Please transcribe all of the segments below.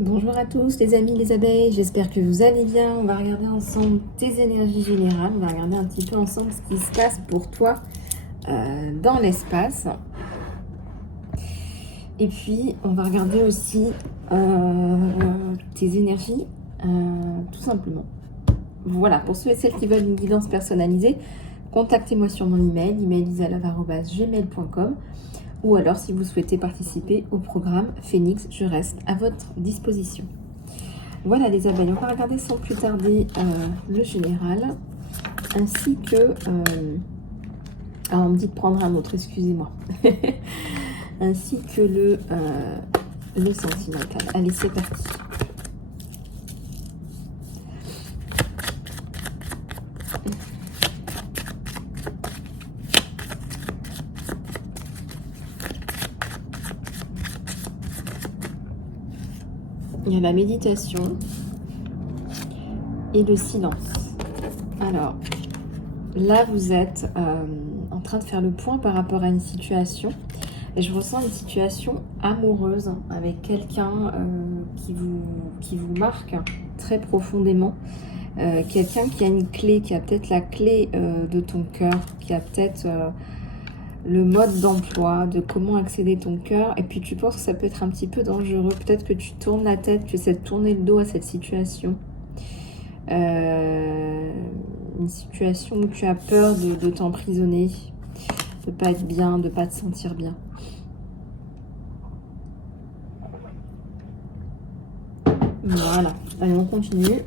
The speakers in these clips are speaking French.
Bonjour à tous les amis les abeilles, j'espère que vous allez bien. On va regarder ensemble tes énergies générales, on va regarder un petit peu ensemble ce qui se passe pour toi dans l'espace. Et puis on va regarder aussi tes énergies tout simplement. Voilà, pour ceux et celles qui veulent une guidance personnalisée, contactez-moi sur mon email isalove@gmail.com. Ou alors, si vous souhaitez participer au programme Phoenix, je reste à votre disposition. Voilà les abeilles, on va regarder sans plus tarder le général, ainsi que... ah, on me dit de prendre un autre, excusez-moi. Ainsi que le sentimental. Allez, c'est parti. Il y a la méditation et le silence. Alors, là, vous êtes en train de faire le point par rapport à une situation. Et je ressens une situation amoureuse avec quelqu'un qui vous marque très profondément. Quelqu'un qui a une clé, qui a peut-être la clé de ton cœur, qui a peut-être le mode d'emploi, de comment accéder ton cœur. Et puis tu penses que ça peut être un petit peu dangereux. Peut-être que tu tournes la tête, tu essaies de tourner le dos à cette situation. Une situation où tu as peur de t'emprisonner, de pas être bien, de pas te sentir bien. Voilà, allez, on continue.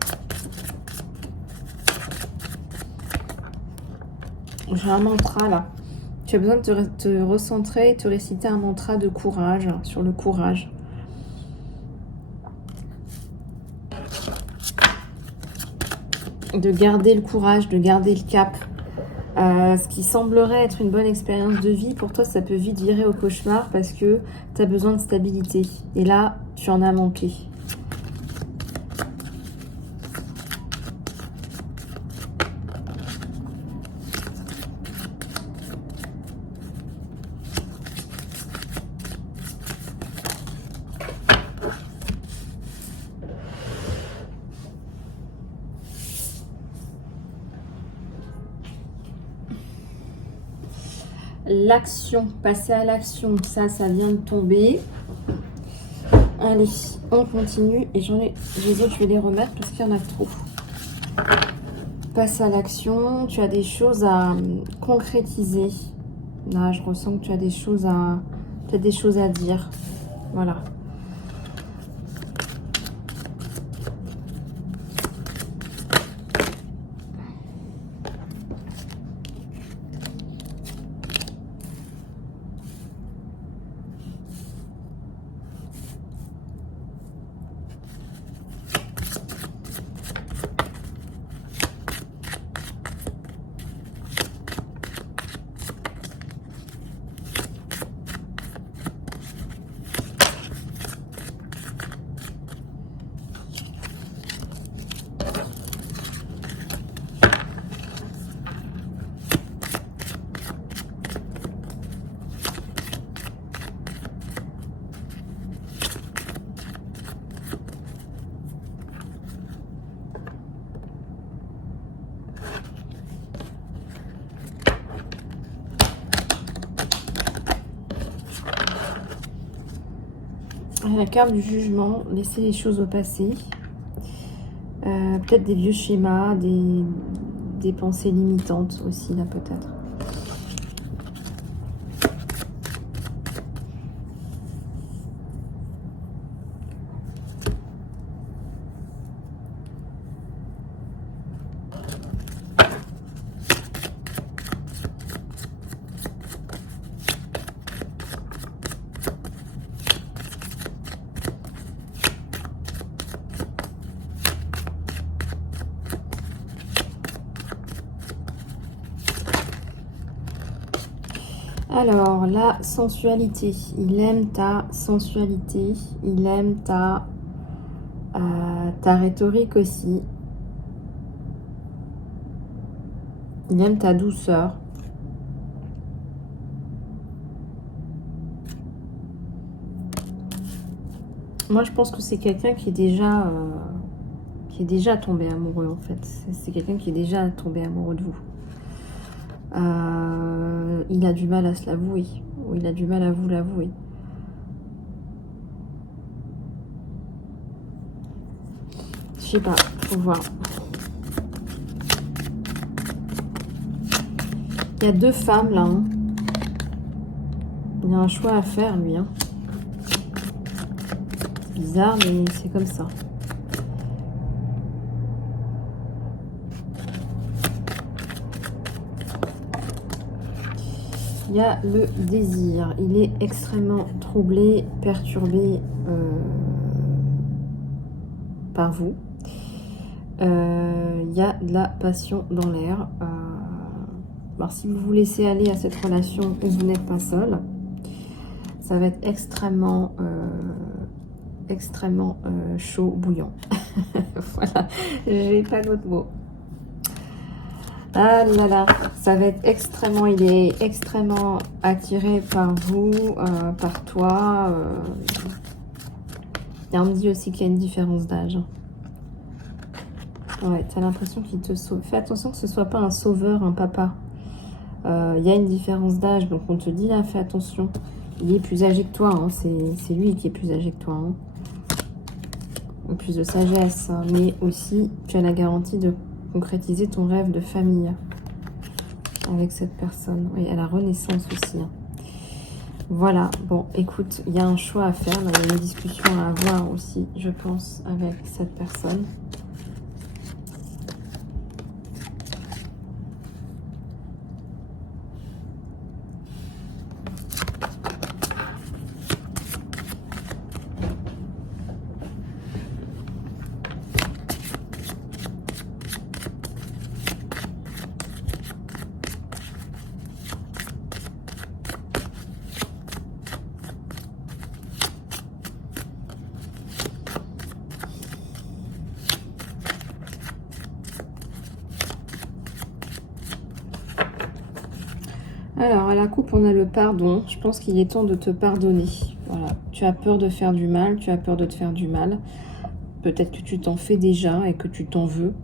J'ai un mantra là. Tu as besoin de te recentrer et te réciter un mantra de courage, sur le courage. De garder le courage, de garder le cap. Ce qui semblerait être une bonne expérience de vie, pour toi, ça peut vite virer au cauchemar parce que tu as besoin de stabilité. Et là, tu en as manqué. L'action, passer à l'action, ça vient de tomber. Allez, on continue. Et les autres, je vais les remettre parce qu'il y en a trop. Passe à l'action, tu as des choses à concrétiser. Là, je ressens que tu as des choses à dire. Voilà. La carte du jugement, laisser les choses au passé. Peut-être des vieux schémas, des pensées limitantes aussi, là, peut-être. Alors, la sensualité. Il aime ta sensualité. Il aime ta rhétorique aussi. Il aime ta douceur. Moi, je pense que c'est quelqu'un qui est déjà tombé amoureux, en fait. C'est quelqu'un qui est déjà tombé amoureux de vous. Il a du mal à se l'avouer. Ou il a du mal à vous l'avouer. Je sais pas, faut voir. Il y a deux femmes là. Hein. Il y a un choix à faire, lui. Hein. C'est bizarre, mais c'est comme ça. Il y a le désir. Il est extrêmement troublé, perturbé par vous. Il y a de la passion dans l'air. Alors, si vous vous laissez aller à cette relation et vous n'êtes pas seul, ça va être extrêmement chaud, bouillant. Voilà, j'ai pas d'autre mot. Ah là là, ça va être extrêmement, il est extrêmement attiré par vous, par toi. Et on me dit aussi qu'il y a une différence d'âge. Ouais, tu as l'impression qu'il te sauve. Fais attention que ce soit pas un sauveur, un papa. Il y a une différence d'âge, donc on te dit là, fais attention. Il est plus âgé que toi, hein. C'est lui qui est plus âgé que toi. Hein. Plus de sagesse, hein. Mais aussi tu as la garantie de concrétiser ton rêve de famille avec cette personne. Oui, à la renaissance aussi. Hein. Voilà, bon, écoute, il y a un choix à faire, il y a une discussion à avoir aussi, je pense, avec cette personne. Alors, à la coupe, on a le pardon. Je pense qu'il est temps de te pardonner. Voilà. Tu as peur de faire du mal, tu as peur de te faire du mal. Peut-être que tu t'en fais déjà et que tu t'en veux.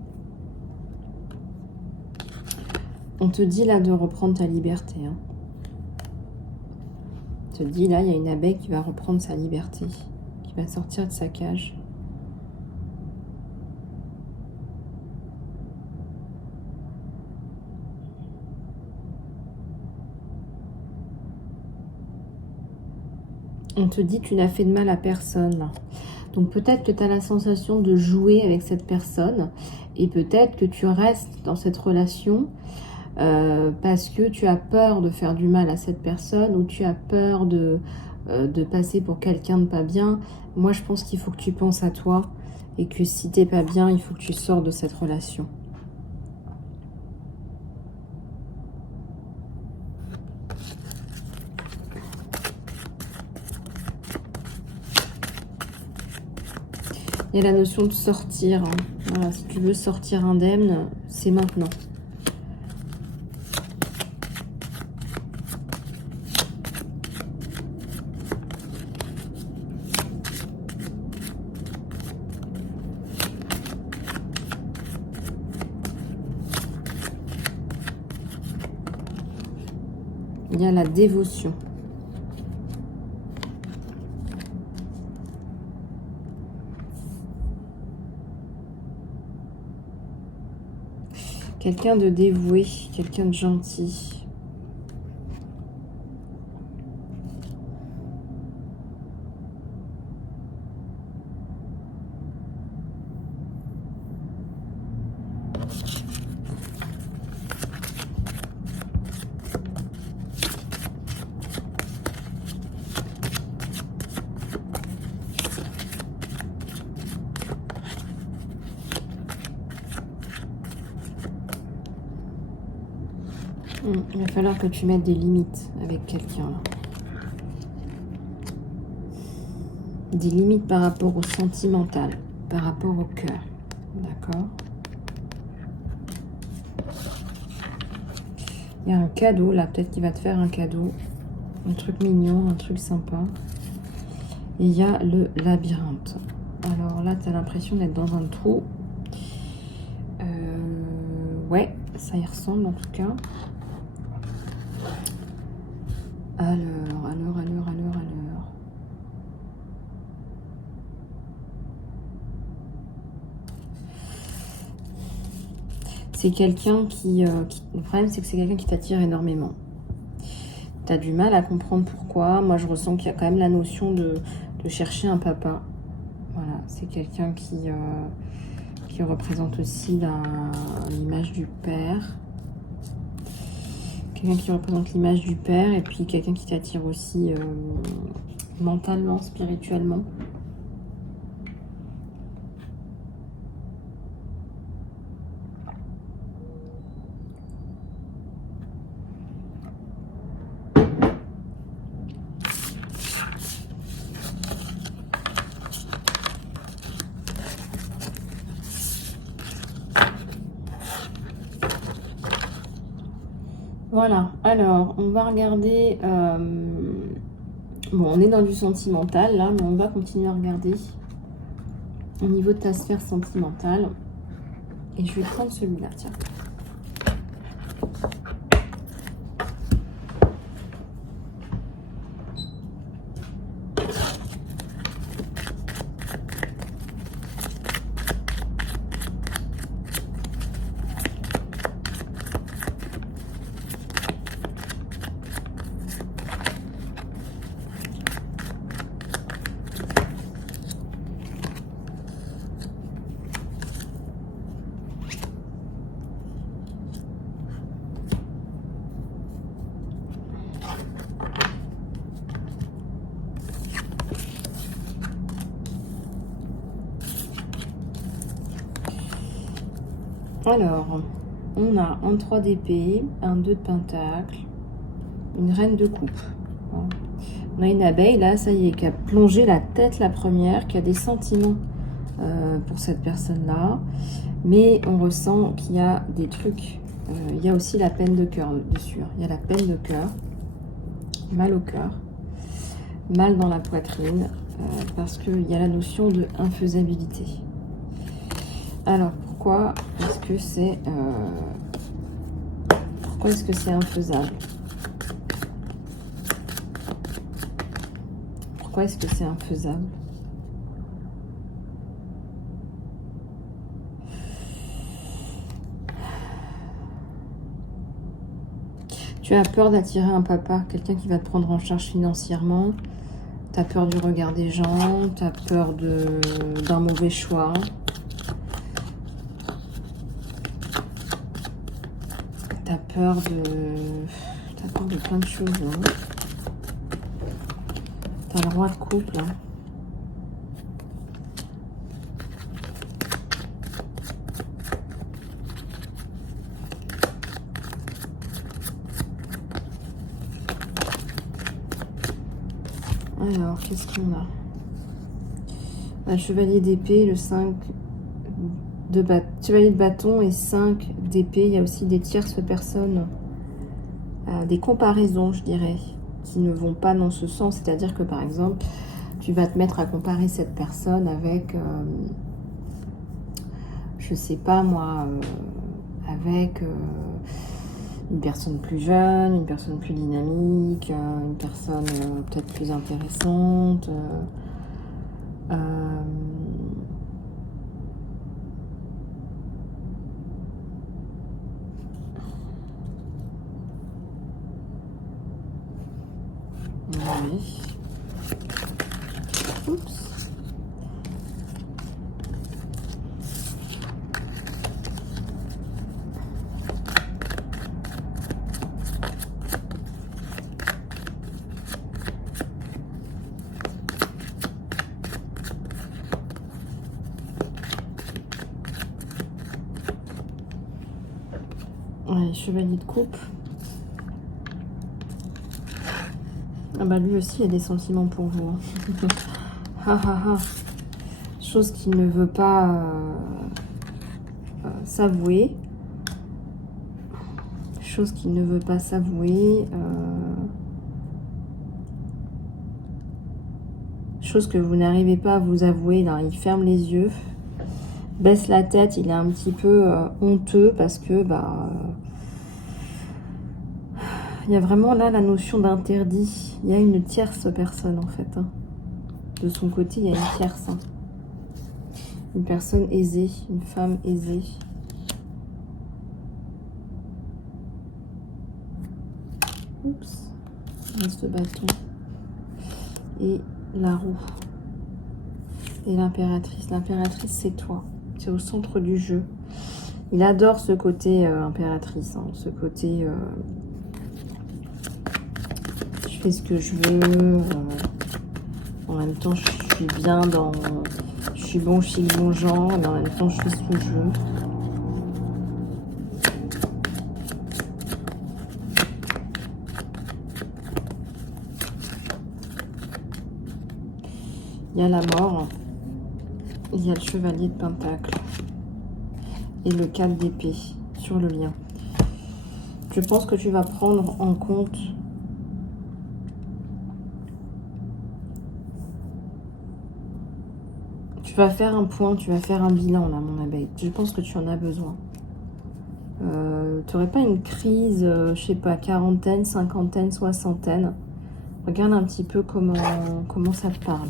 On te dit là de reprendre ta liberté. Hein. On te dit là, il y a une abeille qui va reprendre sa liberté, qui va sortir de sa cage. On te dit tu n'as fait de mal à personne. Là. Donc peut-être que tu as la sensation de jouer avec cette personne et peut-être que tu restes dans cette relation parce que tu as peur de faire du mal à cette personne ou tu as peur de passer pour quelqu'un de pas bien. Moi je pense qu'il faut que tu penses à toi et que si t'es pas bien, il faut que tu sors de cette relation. Il y a la notion de sortir. Hein. Voilà, si tu veux sortir indemne, c'est maintenant. Il y a la dévotion. Quelqu'un de dévoué, quelqu'un de gentil. Il va falloir que tu mettes des limites avec quelqu'un. Des limites par rapport au sentimental, par rapport au cœur. D'accord? Il y a un cadeau là, peut-être qu'il va te faire un cadeau. Un truc mignon, un truc sympa. Et il y a le labyrinthe. Alors là, tu as l'impression d'être dans un trou. Ouais, ça y ressemble en tout cas. Alors. C'est quelqu'un qui... Le problème, c'est que c'est quelqu'un qui t'attire énormément. Tu as du mal à comprendre pourquoi. Moi, je ressens qu'il y a quand même la notion de chercher un papa. Voilà, c'est quelqu'un qui représente aussi l'image du père. Quelqu'un qui représente l'image du père et puis quelqu'un qui t'attire aussi mentalement, spirituellement. Voilà, alors on va regarder, bon on est dans du sentimental là, mais on va continuer à regarder au niveau de ta sphère sentimentale. Et je vais prendre celui-là, tiens. Alors, on a un 3 d'épée, un 2 de pentacle, une reine de coupe. On a une abeille, là, ça y est, qui a plongé la tête la première, qui a des sentiments pour cette personne-là. Mais on ressent qu'il y a des trucs. Il y a aussi la peine de cœur dessus. Il y a la peine de cœur, mal au cœur, mal dans la poitrine, parce qu'il y a la notion de infaisabilité. Alors, pourquoi est-ce que c'est infaisable? Pourquoi est-ce que c'est infaisable? Tu as peur d'attirer un papa, quelqu'un qui va te prendre en charge financièrement. Tu as peur du regard des gens, tu as peur d'un mauvais choix. Tu as peur de plein de choses. Hein. Tu as le roi de couple. Hein. Alors, qu'est-ce qu'on a? Un chevalier d'épée, le 5 de chevalier de bâton et 5 d'épée. Il y a aussi des tierces personnes, des comparaisons, je dirais, qui ne vont pas dans ce sens. C'est-à-dire que, par exemple, tu vas te mettre à comparer cette personne avec, je sais pas moi, avec une personne plus jeune, une personne plus dynamique, une personne peut-être plus intéressante. Oui. Oups. Ouais, chevalier de coupe. Ah bah lui aussi, il a des sentiments pour vous. Hein. Ha ha ha. Chose qu'il ne veut pas s'avouer. Chose qu'il ne veut pas s'avouer. chose que vous n'arrivez pas à vous avouer. Là, il ferme les yeux, baisse la tête, il est un petit peu honteux parce que il y a vraiment là la notion d'interdit. Il y a une tierce personne en fait. Hein. De son côté, il y a une tierce. Hein. Une personne aisée, une femme aisée. Oups. Reste de bâton. Et la roue. Et l'impératrice. L'impératrice, c'est toi. C'est au centre du jeu. Il adore ce côté impératrice. Hein, ce côté... je fais ce que je veux. En même temps, je suis bien dans... Je suis bon chez les bons gens. Mais en même temps, je fais ce que je veux. Il y a la mort. Il y a le chevalier de pentacle. Et le 4 d'épée sur le lien. Je pense que tu vas prendre en compte tu vas faire un point, tu vas faire un bilan là, mon abeille. Je pense que tu en as besoin. Tu n'aurais pas une crise, je sais pas, quarantaine, cinquantaine, soixantaine. Regarde un petit peu comment ça te parle.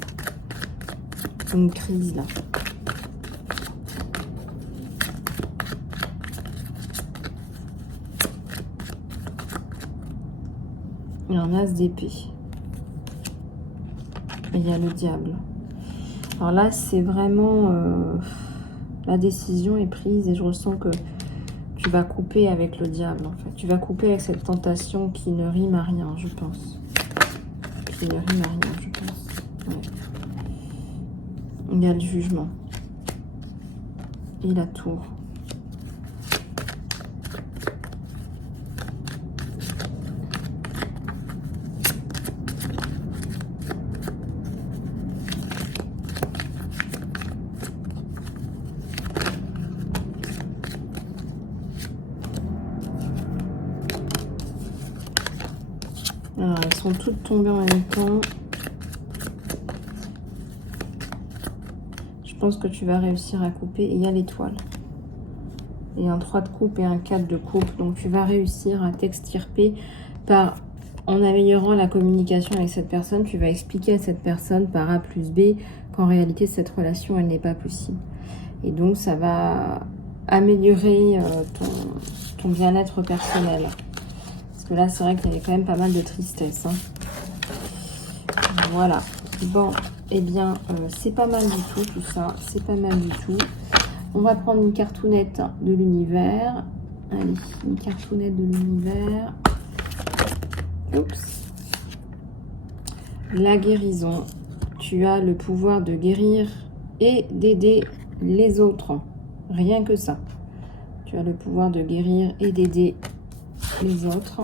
Une crise là. Il y a un as d'épée. Et il y a le diable. Alors là, c'est vraiment... la décision est prise et je ressens que tu vas couper avec le diable, en fait. Tu vas couper avec cette tentation qui ne rime à rien, je pense. Qui ne rime à rien, je pense. Ouais. Il y a le jugement. Et la tour. Alors, elles sont toutes tombées en même temps. Je pense que tu vas réussir à couper. Et il y a l'étoile. Et un 3 de coupe et un 4 de coupe. Donc, tu vas réussir à t'extirper en améliorant la communication avec cette personne. Tu vas expliquer à cette personne par A plus B qu'en réalité, cette relation, elle n'est pas possible. Et donc, ça va améliorer ton bien-être personnel. Parce que là, c'est vrai qu'il y avait quand même pas mal de tristesse. Hein. Voilà. Bon, eh bien, c'est pas mal du tout ça. C'est pas mal du tout. On va prendre une cartounette de l'univers. Allez, une cartounette de l'univers. Oups. La guérison. Tu as le pouvoir de guérir et d'aider les autres. Rien que ça. Tu as le pouvoir de guérir et d'aider les autres.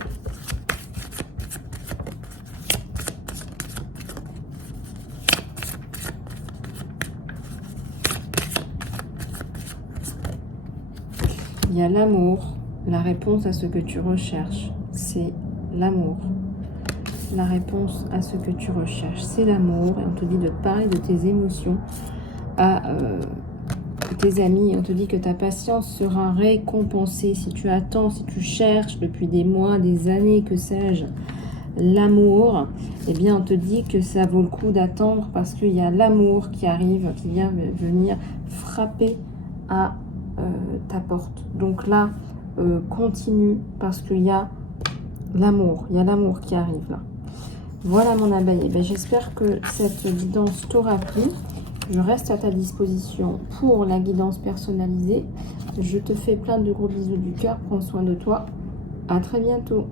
Il y a l'amour. La réponse à ce que tu recherches, c'est l'amour. La réponse à ce que tu recherches, c'est l'amour. Et on te dit de parler de tes émotions à tes amis. Et on te dit que ta patience sera récompensée. Si tu attends, si tu cherches depuis des mois, des années, que sais-je, l'amour, eh bien on te dit que ça vaut le coup d'attendre parce qu'il y a l'amour qui arrive, qui vient venir frapper à ta porte. Donc là, continue parce qu'il y a l'amour. Il y a l'amour qui arrive là. Voilà mon abeille. Eh bien, j'espère que cette guidance t'aura plu. Je reste à ta disposition pour la guidance personnalisée. Je te fais plein de gros bisous du cœur. Prends soin de toi. À très bientôt.